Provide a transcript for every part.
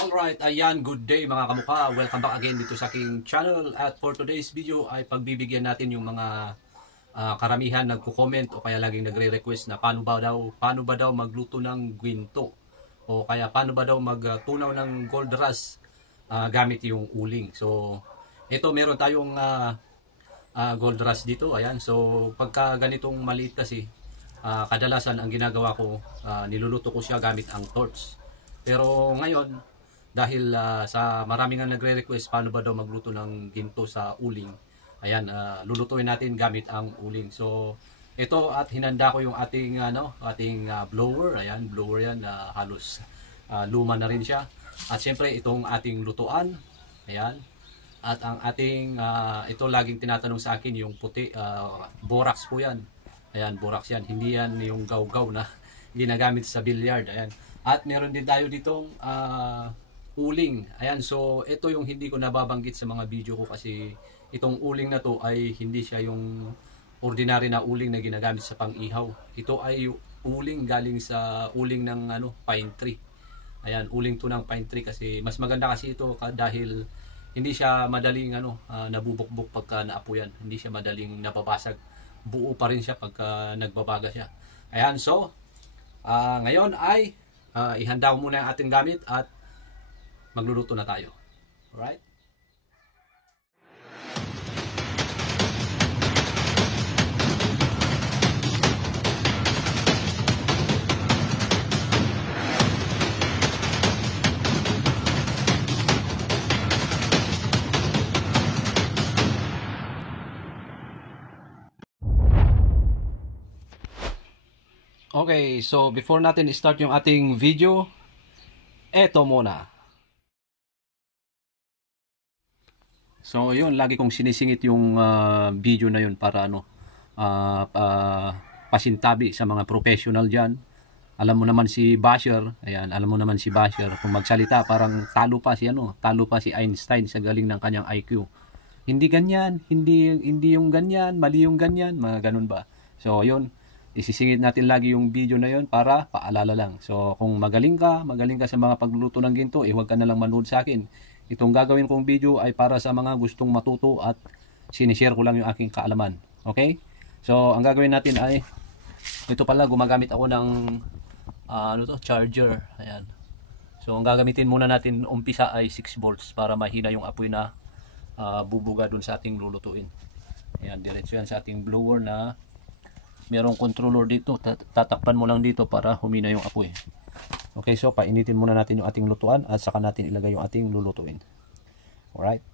Alright, ayan, good day mga kamukha. Welcome back again dito sa aking channel. At for today's video ay pagbibigyan natin yung mga karamihan nagko-comment o kaya laging nagre-request na paano ba daw magluto ng gwinto o kaya paano ba daw magtunaw ng gold rush gamit yung uling. So, ito meron tayong gold rush dito. Ayan, so pagka ganitong maliit kasi, kadalasan ang ginagawa ko, niluluto ko siya gamit ang torch. Pero ngayon, dahil sa marami nga nagre-request paano ba daw magluto ng ginto sa uling, ayan, lulutuin natin gamit ang uling. So ito, at hinanda ko yung ating blower. Ayan, blower yan, halos luma na rin siya. At syempre itong ating lutuan, ayan, at ang ating ito laging tinatanong sa akin yung puti, borax po yan. Ayan, borax yan, hindi yan yung gaw-gaw na ginagamit sa billiard. Ayan, at meron din tayo ditong uling. Ayan, so ito yung hindi ko nababanggit sa mga video ko kasi itong uling na to ay hindi siya yung ordinary na uling na ginagamit sa pang-ihaw. Ito ay uling galing sa uling ng pine tree. Ayan, uling to ng pine tree kasi mas maganda kasi ito dahil hindi siya madaling nabubukbok pagka naapuyan. Hindi siya madaling nababasag. Buo pa rin siya pagka nagbabaga siya. Ayan, so ngayon ay ihanda ko muna ang ating gamit at magluluto na tayo. Alright? Okay, so before natin start yung ating video, eto muna. So yun, lagi kong sinisingit yung video na yun para pasintabi sa mga professional dyan. Alam mo naman si Basher, ayan, alam mo naman si Basher, kung magsalita parang talo pa si Einstein sa galing ng kanyang IQ. Hindi ganyan, hindi yung ganyan, mali yung ganyan, mga ganun ba. So yun, isisingit natin lagi yung video na yun para paalala lang. So kung magaling ka sa mga pagluluto ng ginto, huwag ka na lang manood sa akin. Itong gagawin kong video ay para sa mga gustong matuto at sinishare ko lang yung aking kaalaman. Okay? So ang gagawin natin ay, ito pala, gumagamit ako ng charger. Ayan. So ang gagamitin muna natin umpisa ay 6 volts para mahina yung apoy na bubuga dun sa ating lulutuin. Ayan, diretso yan sa ating blower na merong controller dito. Tatakpan mo lang dito para humina yung apoy. Okay, so painitin muna natin yung ating lutuan at saka natin ilagay yung ating lulutuin. Alright.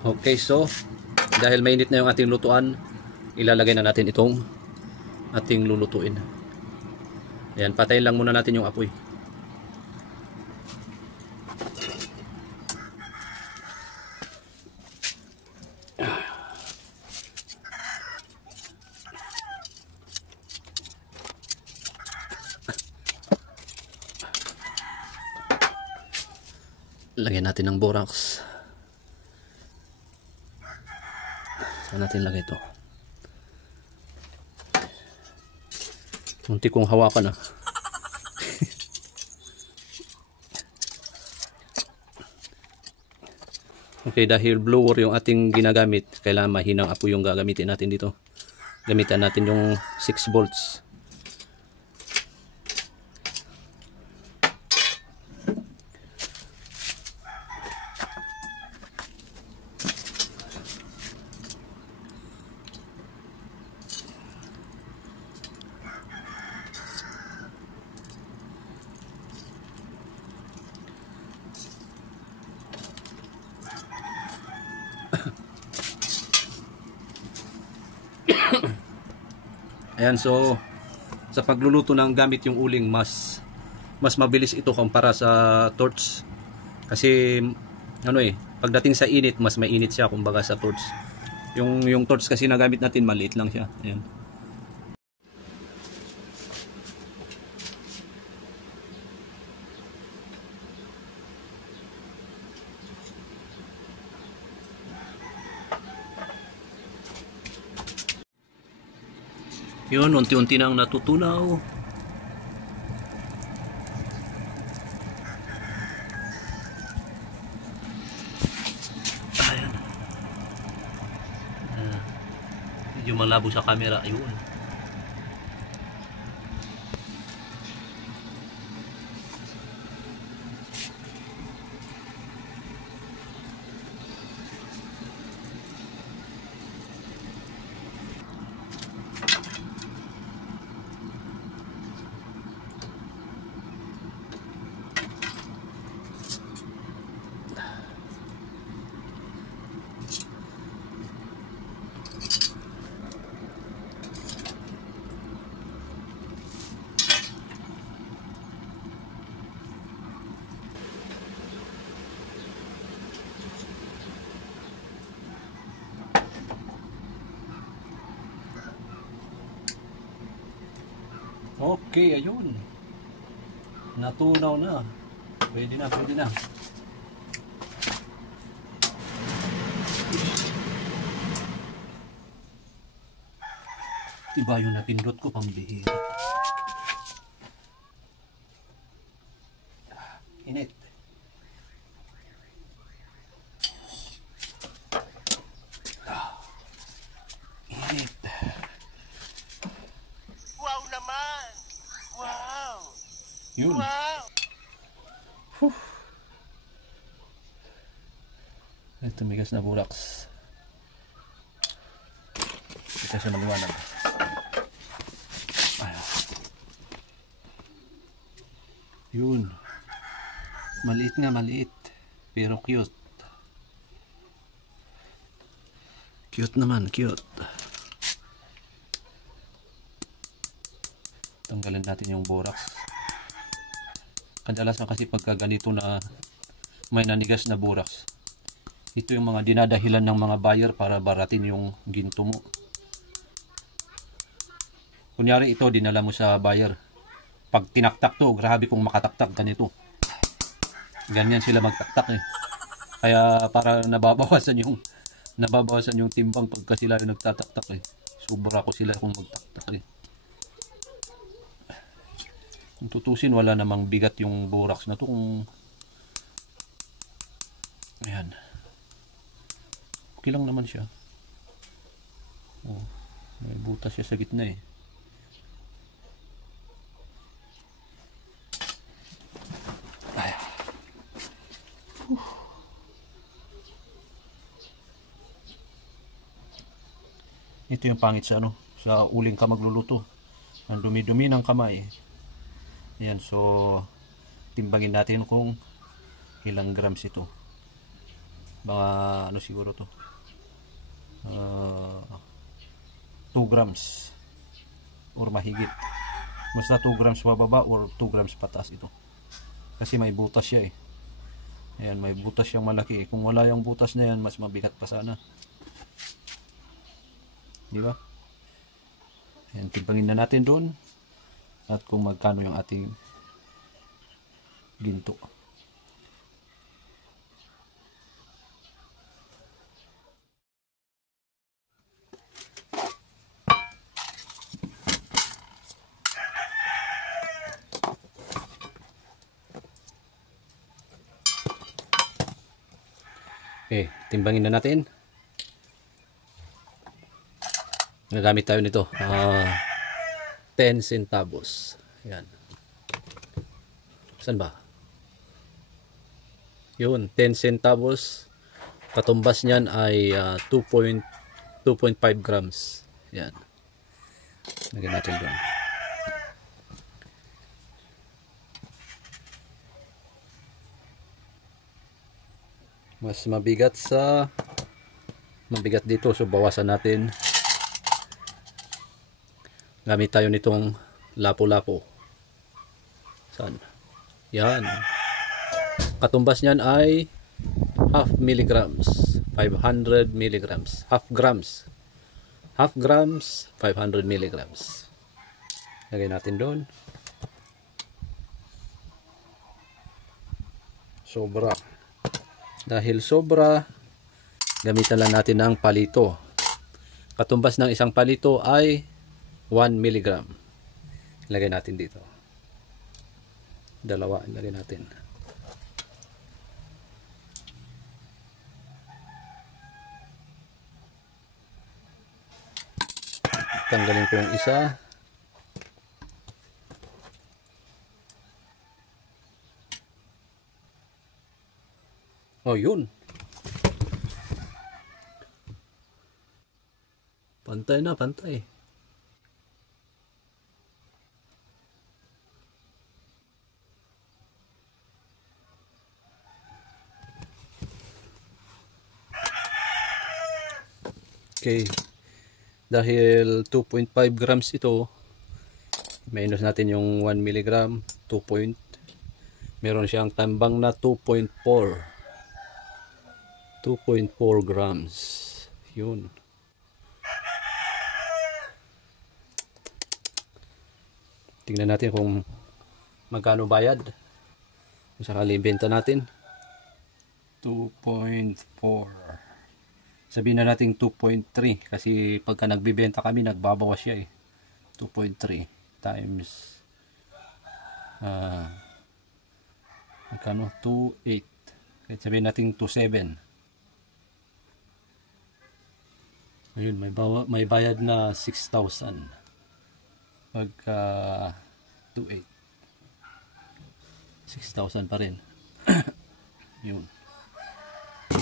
Okay, so dahil mainit na yung ating lutuan, ilalagay na natin itong ating lulutuin. Ayan, patayin lang muna natin yung apoy. Lagyan natin ng borax. Saan natin lagay ito? Munti kong hawakan . Okay, dahil blower yung ating ginagamit, kailangan mahinang apoy yung gagamitin natin dito. Gamitan natin yung 6 volts. Ayan, so sa pagluluto ng gamit yung uling, mas mabilis ito kumpara sa torch. Kasi ano pagdating sa init, mas mainit siya kumbaga sa torch. Yung torch kasi na gamit natin, maliit lang siya. Ayan. Yun, unti-unti nang natutunaw. Ayan. Medyo malabo sa camera. Ayun. Okay, ayun. Natunaw na. Pwede na, pwede na. Iba yung napindot ko, pambihira. Init. Init. Wow naman! Wow! Yun. Wow! Ito, migas na buraks. Ito siya maliwanag. Yun. Maliit nga, maliit. Pero cute. Cute naman, cute. Tanggalin natin yung borax. Kadalasan kasi pagka ganito na may nanigas na borax, ito yung mga dinadahilan ng mga buyer para baratin yung ginto mo. Kunyari ito, dinala mo sa buyer. Pag tinaktak to, grabe kung makataktak ganito. Ganyan sila magtaktak eh. Kaya para nababawasan yung timbang pagka sila yung nagtataktak eh. Sobra ko sila kung magtaktak eh. Kung tutusin, wala namang bigat yung borax na to. Ayan. Okay lang naman siya. Oh, may butas siya sa gitna eh. Ito yung pangit sa sa uling ka magluluto. Ang dumi-dumi ng kamay. Ayan, so timbangin natin kung ilang grams ito. Mga siguro to. 2 grams or mahigit. Basta 2 grams pababa or 2 grams pataas ito. Kasi may butas siya eh. Ayan, may butas siyang malaki. Kung wala yung butas na yan, mas mabigat pa sana. Di ba? Ayan, timbangin na natin doon. At kung magkano yung ating ginto. Okay, timbangin na natin. Nagamit tayo nito. 10 centavos. Yan. Saan ba? Yun, 10 centavos. Katumbas niyan ay 2.5 grams. Yan. Lagyan natin doon. Mas mabigat dito, so bawasan natin. Gamit tayo nitong lapu-lapu. Saan? Yan. Katumbas niyan ay half milligrams, 500 milligrams, half grams, 500 milligrams. Lagay natin doon. Sobra. Dahil sobra, gamitan lang natin ng palito. Katumbas ng isang palito ay 1 milligram. Lagay natin dito. Dalawa, lagay natin. Tanggalin ko yung isa. Oh, yun. Pantay na, pantay. Okay. Dahil 2.5 grams ito, minus natin yung 1 milligram, 2. Meron siyang tambang na 2.4. 2.4 grams. Yun. Tingnan natin kung magkano bayad. Kung sakali ibenta natin. 2.4. Sabihin na natin 2.3 kasi pagka nagbibenta kami nagbabawas siya eh. 2.3 times magkano? 2.8. Kahit sabihin natin 2.7. Ayun, may bayad na 6,000 pagka 2.8. 6,000 pa rin. Yun.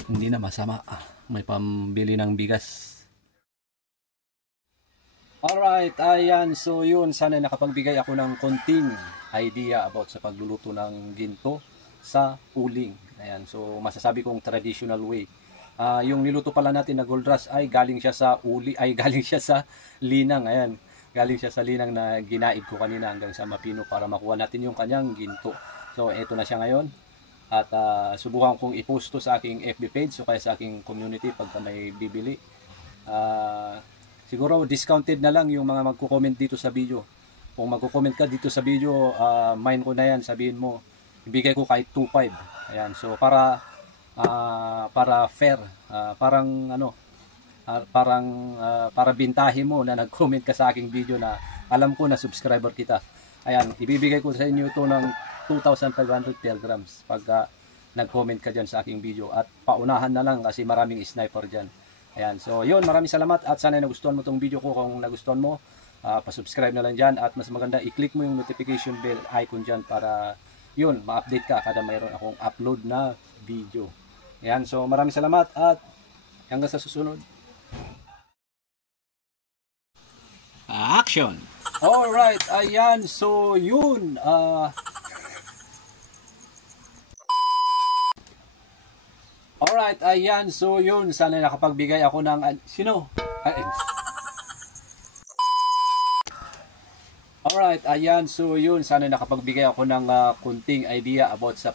Hindi na masama. May pambili ng bigas. Alright, ayan. So yun, sana nakapagbigay ako ng konting idea about sa pagluluto ng ginto sa uling. Ayan, so masasabi kong traditional way. Yung niluto pala natin na gold rush ay galing siya sa galing siya sa linang. Ayan, galing siya sa linang na ginaid ko kanina hanggang sa mapino para makuha natin yung kanyang ginto. So eto na siya ngayon. At subukan kong i-post to sa aking FB page o kaya sa aking community pagka may bibili. Siguro discounted na lang yung mga magko-comment dito sa video. Kung magko-comment ka dito sa video, mine ko na yan, sabihin mo, ibigay ko kahit 2.5. Ayan, so para fair, para bintahin mo na nag-comment ka sa aking video na alam ko na subscriber kita. Ayan, ibibigay ko sa inyo ito ng 2,500 per grams pagka nag-comment ka dyan sa aking video. At paunahan na lang kasi maraming sniper dyan. Ayan, so yun, maraming salamat at sana nagustuhan mo tong video ko. Kung nagustuhan mo, pa-subscribe na lang dyan at mas maganda, i-click mo yung notification bell icon dyan para yun, ma-update ka kada mayroon akong upload na video. Ayan, so maraming salamat at hanggang sa susunod. Action! Alright, ayan, so yun, alright, ayan, so yun, sana nakapagbigay ako ng, sino? Alright, ayan, so yun, sana nakapagbigay ako ng kunting idea about sa